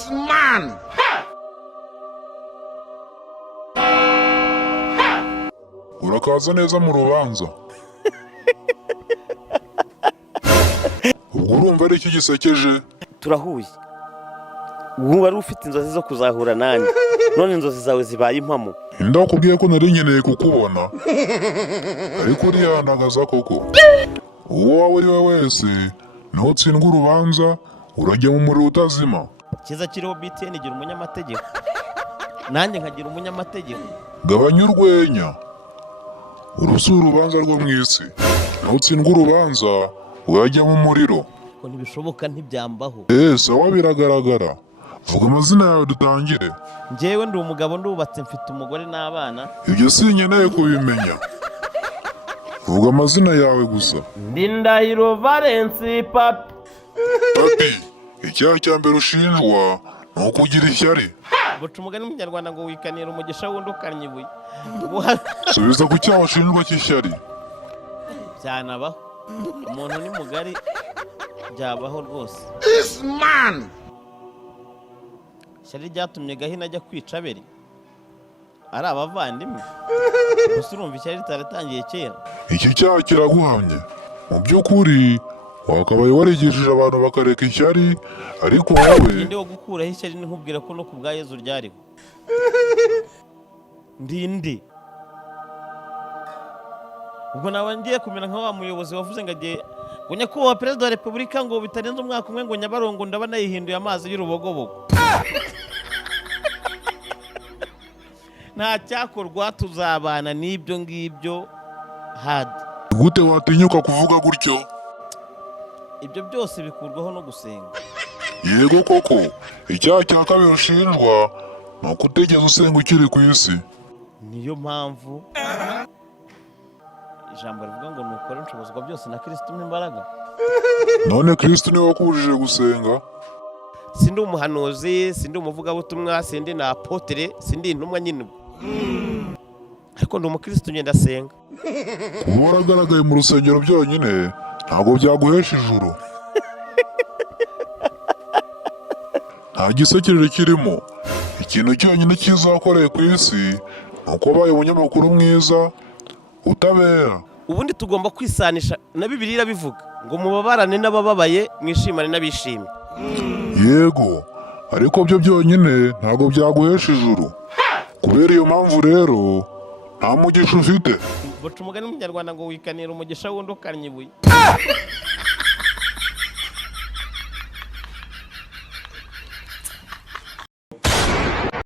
This man. Urakaza neza mu rubanza. Ubwo urumva ari iki gisekeje? Turahuye. Ubu wari ufite inzozi zo kuzahura nanjye. None inzozi zawe zibaye impamo. Ndakubwiye ko nari nkeneye kukubona. Ariko uriyanagaza koko. Uwo waba uri we wese, nutsindwa urubanza, urajya mu muriro utazima. Kiza kiriho BTN igira umunyamategeko. Nanjye nkagira umunyamategeko. Gabanya urwenya. Urusi urubanza rwo mu isi. Nutsindwa urubanza, urajya mu muriro. Ko ntibishoboka ntibyambaho. Sawa biragaragara. Vuga amazina yawe dutangire. Njyewe ndi umugabo ndubatse mfite umugore n'abana. Ibyo sinkeneye kubimenya. Vuga amazina yawe gusa. Ndi Ndahiro Valence papi. Papi, icyaha cya mbere ushinjwa ni ukugira ishyari. Buca umugani mu Kinyarwanda ngo wikanira umugisha wundi ukannye ibuye. Subiza ku cyaha ushinjwa cy'ishyari. Byanabaho. Umuntu ni mugari byabaho rwose. This man. Ishyari ryatumye Gahina ajya kwica Abeli. Ari abavandimwe. Gusa urumva ishyari ritaratangiye kera. Iki cyaha kiraguhamye. Mu by'ukuri wakabaye warigishije abantu bakareka ishyari, ariko wowe Ninde wo gukuraho ishyari nkubwira ko no ku bwa Yezu ryariho. Ndinde. Ubwo nawe ngiye kumera nka wa muyobozi wavuze ngo agiye ngo nyakubahwa perezida wa repubulika ngo bitarenze umwaka umwe ngo Nyabarongo ndaba nayihinduye amazi y'urubogobogo. Nta cyakorwa tuzabana n'ibyo ngibyo hadi. gute watinyuka kuvuga gutyo? Ibyo byose bikurwaho no gusenga. Yego koko, icyaha cya kabiri ushinjwa ni ukutigeze usenga ukiri ku isi. Niyo mpamvu ijambo rivuga ngo nukore nshobozwa byose na Kristo imbaraga. None Kristo niwe wakubujije gusenga? Sindi umuhanuzi, sindi umuvugabutumwa, sindi na apotre, sindi intumwa nyine. Ariko ndi umukristo ngenda senga. Kuba waragaragaye mu rusengero byonyine ntabwo byaguhesha ijuru. Nta gisekeje kirimo. Ikintu cyonyine kizakoreye ku isi ni uko wabaye umunyamakuru mwiza utabera. Ubundi tugomba kwisanisha na Bibiliya irabivuga ngo mubabarane n'abababaye mwishimane n'abishimye. Yego, ariko byo byonyine ntabwo byaguhesha ijuru. Kubera iyo mpamvu rero nta mugisha ufite. Buca umugani mu Kinyarwanda ngo wikanira umugisha wundi ukannye ibuye.